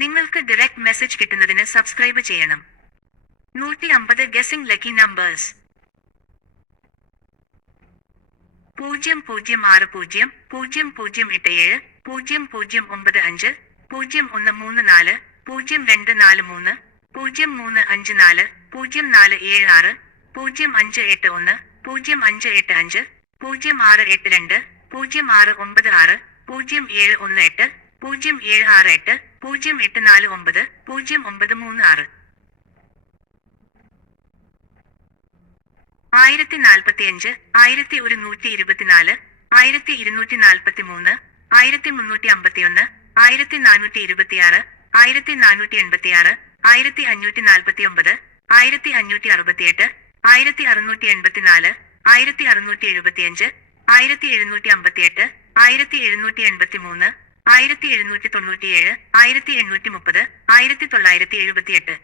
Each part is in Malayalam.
നിങ്ങൾക്ക് ഡയറക്റ്റ് മെസ്സേജ് കിട്ടുന്നതിന് സബ്സ്ക്രൈബ് ചെയ്യണം. നൂറ്റി അമ്പത് ഗസിംഗ് ലക്കി നമ്പേഴ്സ് പൂജ്യം പൂജ്യം ആറ് പൂജ്യം പൂജ്യം പൂജ്യം എട്ട് ഏഴ് പൂജ്യം പൂജ്യം ഒമ്പത് അഞ്ച് പൂജ്യം ഒന്ന് മൂന്ന് നാല് പൂജ്യം രണ്ട് നാല് മൂന്ന് പൂജ്യം മൂന്ന് അഞ്ച് നാല് പൂജ്യം നാല് ഏഴ് ആറ് പൂജ്യം അഞ്ച് എട്ട് ഒന്ന് പൂജ്യം അഞ്ച് എട്ട് അഞ്ച് പൂജ്യം ആറ് എട്ട് രണ്ട് പൂജ്യം ആറ് ഒമ്പത് ആറ് പൂജ്യം ഏഴ് ഒന്ന് എട്ട് പൂജ്യം ഏഴ് ആറ് എട്ട് പൂജ്യം എട്ട് നാല് ഒമ്പത് പൂജ്യം ഒമ്പത് മൂന്ന് ആറ്. ആയിരത്തി നാൽപ്പത്തിയഞ്ച് ആയിരത്തി ഒരുന്നൂറ്റി ഇരുപത്തിനാല് ആയിരത്തി ഇരുന്നൂറ്റി നാൽപ്പത്തി മൂന്ന് ആയിരത്തി മുന്നൂറ്റി അമ്പത്തിയൊന്ന് ആയിരത്തി നാനൂറ്റി ഇരുപത്തിയാറ് ആയിരത്തി നാനൂറ്റി എൺപത്തിയാറ് ആയിരത്തി അഞ്ഞൂറ്റി നാൽപ്പത്തി ഒമ്പത് ആയിരത്തി അഞ്ഞൂറ്റി അറുപത്തിയെട്ട് ആയിരത്തി അറുന്നൂറ്റി എൺപത്തിനാല് ആയിരത്തി അറുന്നൂറ്റി എഴുപത്തിയഞ്ച് ആയിരത്തി എഴുന്നൂറ്റി അമ്പത്തിയെട്ട് ആയിരത്തി എഴുന്നൂറ്റി എൺപത്തി മൂന്ന് ആയിരത്തി എഴുന്നൂറ്റി തൊണ്ണൂറ്റിയേഴ് ആയിരത്തി എണ്ണൂറ്റി മുപ്പത് ആയിരത്തി തൊള്ളായിരത്തി എഴുപത്തിയെട്ട്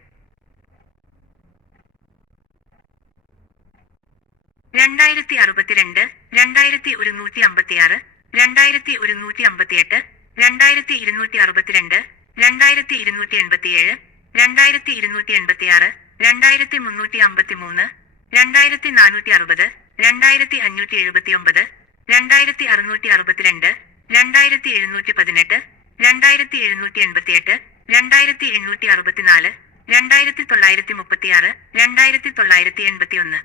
രണ്ടായിരത്തി അറുപത്തിരണ്ട് രണ്ടായിരത്തി ഒരുന്നൂറ്റി അമ്പത്തിയാറ് രണ്ടായിരത്തി ഒരുന്നൂറ്റി അമ്പത്തിയെട്ട് രണ്ടായിരത്തി ഇരുന്നൂറ്റി അറുപത്തിരണ്ട് രണ്ടായിരത്തി ഇരുന്നൂറ്റി എൺപത്തിയേഴ് രണ്ടായിരത്തി ഇരുന്നൂറ്റി എൺപത്തിയാറ് രണ്ടായിരത്തി മുന്നൂറ്റി അമ്പത്തി മൂന്ന് രണ്ടായിരത്തി നാനൂറ്റി അറുപത് രണ്ടായിരത്തി അഞ്ഞൂറ്റി എഴുപത്തി ഒമ്പത് രണ്ടായിരത്തി അറുന്നൂറ്റി അറുപത്തിരണ്ട് രണ്ടായിരത്തി എഴുന്നൂറ്റി പതിനെട്ട് രണ്ടായിരത്തി എഴുന്നൂറ്റി എൺപത്തിയെട്ട് രണ്ടായിരത്തി എണ്ണൂറ്റി അറുപത്തിനാല് രണ്ടായിരത്തി തൊള്ളായിരത്തി മുപ്പത്തിയാറ് രണ്ടായിരത്തി തൊള്ളായിരത്തി എൺപത്തിയൊന്ന്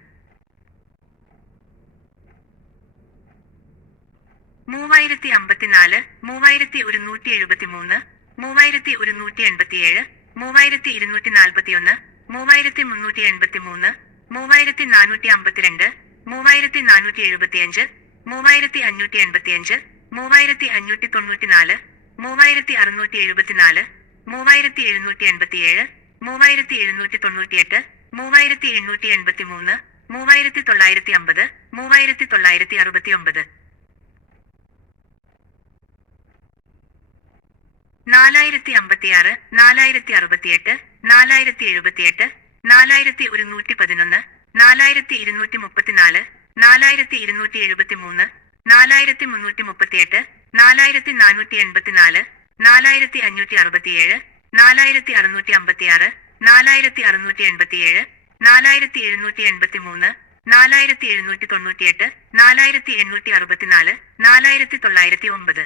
മൂവായിരത്തി അമ്പത്തിനാല് മൂവായിരത്തി ഒരുന്നൂറ്റി എഴുപത്തി മൂന്ന് മൂവായിരത്തി ഒരുന്നൂറ്റി എൺപത്തിയേഴ് മൂവായിരത്തി ഇരുന്നൂറ്റി നാൽപ്പത്തിയൊന്ന് മൂവായിരത്തി മുന്നൂറ്റി എൺപത്തി മൂന്ന് മൂവായിരത്തി നാനൂറ്റി അമ്പത്തിരണ്ട് മൂവായിരത്തി നാനൂറ്റി എഴുപത്തിയഞ്ച് മൂവായിരത്തി അഞ്ഞൂറ്റി എൺപത്തിയഞ്ച് മൂവായിരത്തി അഞ്ഞൂറ്റി തൊണ്ണൂറ്റിനാല് മൂവായിരത്തി അറുന്നൂറ്റി എഴുപത്തിനാല് മൂവായിരത്തി എഴുന്നൂറ്റി എൺപത്തിയേഴ് മൂവായിരത്തി എഴുന്നൂറ്റി തൊണ്ണൂറ്റിയെട്ട് മൂവായിരത്തി എണ്ണൂറ്റി എൺപത്തി മൂന്ന് മൂവായിരത്തി തൊള്ളായിരത്തി അമ്പത് മൂവായിരത്തി തൊള്ളായിരത്തി അറുപത്തി ഒമ്പത് നാലായിരത്തി അമ്പത്തിയാറ് നാലായിരത്തി അറുപത്തിയെട്ട് നാലായിരത്തി എഴുപത്തിയെട്ട് നാലായിരത്തി ഒരുന്നൂറ്റി പതിനൊന്ന് നാലായിരത്തി ഇരുന്നൂറ്റി മുപ്പത്തിനാല് നാലായിരത്തി ഇരുന്നൂറ്റി എഴുപത്തി മൂന്ന് നാലായിരത്തി മുന്നൂറ്റി മുപ്പത്തിയെട്ട് നാലായിരത്തി നാനൂറ്റി എൺപത്തിനാല് നാലായിരത്തി അഞ്ഞൂറ്റി അറുപത്തിയേഴ് നാലായിരത്തി അറുന്നൂറ്റി അമ്പത്തിയാറ് നാലായിരത്തി അറുന്നൂറ്റി എൺപത്തിയേഴ് നാലായിരത്തി എഴുന്നൂറ്റി എൺപത്തി മൂന്ന് നാലായിരത്തി എഴുന്നൂറ്റി തൊണ്ണൂറ്റിയെട്ട് നാലായിരത്തി എണ്ണൂറ്റി അറുപത്തിനാല് നാലായിരത്തി തൊള്ളായിരത്തി ഒമ്പത്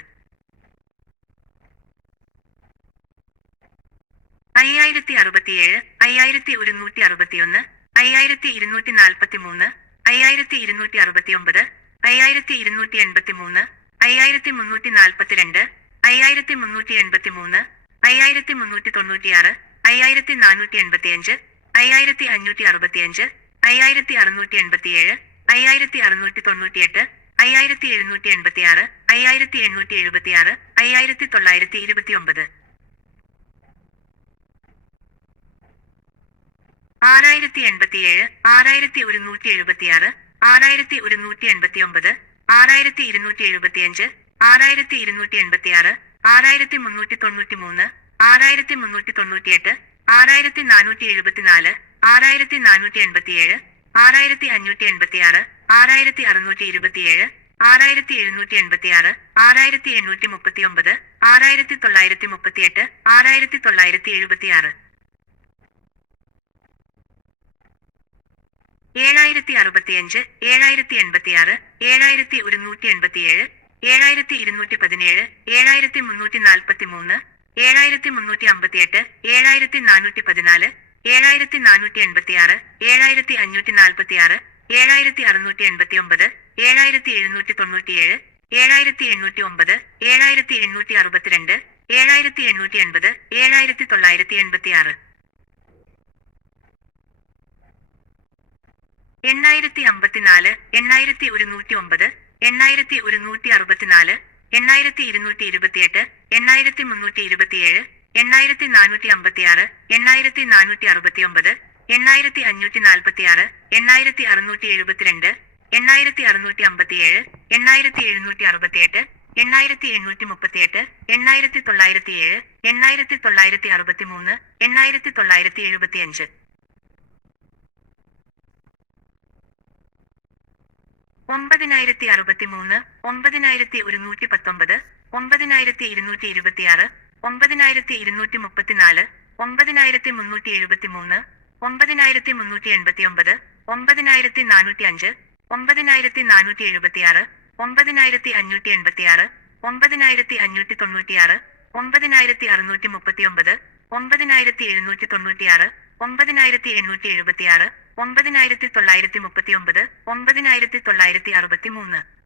അയ്യായിരത്തി അറുപത്തിയേഴ് അയ്യായിരത്തി ഒരുന്നൂറ്റി അറുപത്തിയൊന്ന് അയ്യായിരത്തി ഇരുന്നൂറ്റി നാൽപ്പത്തി മൂന്ന് അയ്യായിരത്തി ഇരുന്നൂറ്റി അറുപത്തിയൊമ്പത് അയ്യായിരത്തി ഇരുന്നൂറ്റി എൺപത്തി മൂന്ന് അയ്യായിരത്തി മുന്നൂറ്റി നാൽപ്പത്തിരണ്ട് അയ്യായിരത്തി മുന്നൂറ്റി എൺപത്തി മൂന്ന് അയ്യായിരത്തി മുന്നൂറ്റി തൊണ്ണൂറ്റിയാറ് അയ്യായിരത്തി നാനൂറ്റി എൺപത്തിയഞ്ച് അയ്യായിരത്തി അഞ്ഞൂറ്റി അറുപത്തിയഞ്ച് അയ്യായിരത്തി അറുന്നൂറ്റി എൺപത്തിയേഴ് അയ്യായിരത്തി അറുന്നൂറ്റി തൊണ്ണൂറ്റിയെട്ട് അയ്യായിരത്തി എഴുന്നൂറ്റി എൺപത്തിയാറ് അയ്യായിരത്തി എണ്ണൂറ്റി എഴുപത്തിയാറ് അയ്യായിരത്തി തൊള്ളായിരത്തി ഇരുപത്തിയൊമ്പത് ആറായിരത്തി എൺപത്തിയേഴ് ആറായിരത്തി ഒരുന്നൂറ്റി എഴുപത്തിയാറ് ആറായിരത്തി ഒരുന്നൂറ്റി എൺപത്തി ഒമ്പത് ആറായിരത്തി ഇരുന്നൂറ്റി എഴുപത്തിയഞ്ച് ആറായിരത്തി ഇരുന്നൂറ്റി എൺപത്തിയാറ് ആറായിരത്തി മുന്നൂറ്റി തൊണ്ണൂറ്റി മൂന്ന് ആറായിരത്തി മുന്നൂറ്റി തൊണ്ണൂറ്റിയെട്ട് ആറായിരത്തി നാനൂറ്റി എഴുപത്തിനാല് ആറായിരത്തി നാനൂറ്റി എൺപത്തിയേഴ് ആറായിരത്തി അഞ്ഞൂറ്റി എൺപത്തിയാറ് ആറായിരത്തി അറുന്നൂറ്റി ഇരുപത്തിയേഴ് ആറായിരത്തി എഴുന്നൂറ്റി എൺപത്തിയാറ് ആറായിരത്തി എണ്ണൂറ്റി മുപ്പത്തി ഒമ്പത് ആറായിരത്തി തൊള്ളായിരത്തി മുപ്പത്തിയെട്ട് ആറായിരത്തി തൊള്ളായിരത്തി എഴുപത്തിയാറ് ഏഴായിരത്തി അറുപത്തിയഞ്ച് ഏഴായിരത്തി എൺപത്തിയാറ് ഏഴായിരത്തി ഒരുന്നൂറ്റി എൺപത്തിയേഴ് ഏഴായിരത്തി ഇരുന്നൂറ്റി പതിനേഴ് ഏഴായിരത്തി മുന്നൂറ്റി നാൽപ്പത്തി മൂന്ന് ഏഴായിരത്തി മുന്നൂറ്റി അമ്പത്തിയെട്ട് ഏഴായിരത്തി നാനൂറ്റി പതിനാല് ഏഴായിരത്തി നാനൂറ്റി എൺപത്തിയാറ് ഏഴായിരത്തി അഞ്ഞൂറ്റി നാൽപ്പത്തിയാറ് ഏഴായിരത്തി അറുന്നൂറ്റി എൺപത്തി ഒമ്പത് ഏഴായിരത്തി എഴുന്നൂറ്റി തൊണ്ണൂറ്റിയേഴ് ഏഴായിരത്തി എണ്ണൂറ്റി ഒമ്പത് ഏഴായിരത്തി എണ്ണൂറ്റി അറുപത്തിരണ്ട് ഏഴായിരത്തി എണ്ണൂറ്റി എൺപത് ഏഴായിരത്തി തൊള്ളായിരത്തി എൺപത്തിയാറ് എണ്ണായിരത്തി അമ്പത്തിനാല് എണ്ണായിരത്തി ഒരുന്നൂറ്റി ഒമ്പത് എണ്ണായിരത്തി ഒരുന്നൂറ്റി അറുപത്തിനാല് എണ്ണായിരത്തി ഇരുന്നൂറ്റി ഇരുപത്തിയെട്ട് എണ്ണായിരത്തി മുന്നൂറ്റി ഇരുപത്തിയേഴ് എണ്ണായിരത്തി നാനൂറ്റി അമ്പത്തിയാറ് എണ്ണായിരത്തി നാനൂറ്റി അറുപത്തിയൊമ്പത് എണ്ണായിരത്തി അഞ്ഞൂറ്റി നാൽപ്പത്തിയാറ് എണ്ണായിരത്തി അറുന്നൂറ്റി എഴുപത്തിരണ്ട് എണ്ണായിരത്തി അറുന്നൂറ്റി അമ്പത്തിയേഴ് എണ്ണായിരത്തി എഴുന്നൂറ്റി അറുപത്തിയെട്ട് എണ്ണായിരത്തി എണ്ണൂറ്റി മുപ്പത്തിയെട്ട് എണ്ണായിരത്തി തൊള്ളായിരത്തി ഏഴ് എണ്ണായിരത്തി തൊള്ളായിരത്തി അറുപത്തി മൂന്ന് എണ്ണായിരത്തി തൊള്ളായിരത്തി എഴുപത്തിയഞ്ച് ഒമ്പതിനായിരത്തി അറുപത്തി മൂന്ന് ഒമ്പതിനായിരത്തി ഒരുന്നൂറ്റി പത്തൊമ്പത് ഒമ്പതിനായിരത്തി ഇരുന്നൂറ്റി ഇരുപത്തിയാറ് ഒമ്പതിനായിരത്തി ഇരുന്നൂറ്റി മുപ്പത്തിനാല് ഒമ്പതിനായിരത്തി മുന്നൂറ്റി എഴുപത്തി മൂന്ന് ഒമ്പതിനായിരത്തി മുന്നൂറ്റി എൺപത്തി ഒമ്പത് ഒമ്പതിനായിരത്തി നാനൂറ്റി അഞ്ച് ഒമ്പതിനായിരത്തി നാനൂറ്റി എഴുപത്തിയാറ് ഒമ്പതിനായിരത്തി അഞ്ഞൂറ്റി എൺപത്തിയാറ് ഒമ്പതിനായിരത്തി അഞ്ഞൂറ്റി തൊണ്ണൂറ്റിയാറ് ഒമ്പതിനായിരത്തി അറുന്നൂറ്റി മുപ്പത്തിയൊമ്പത് ഒമ്പതിനായിരത്തി എഴുന്നൂറ്റി തൊണ്ണൂറ്റിയാറ് ഒമ്പതിനായിരത്തി എണ്ണൂറ്റി എഴുപത്തിയാറ് ഒമ്പതിനായിരത്തി തൊള്ളായിരത്തി മുപ്പത്തിയൊമ്പത് ഒമ്പതിനായിരത്തി തൊള്ളായിരത്തി അറുപത്തി മൂന്ന്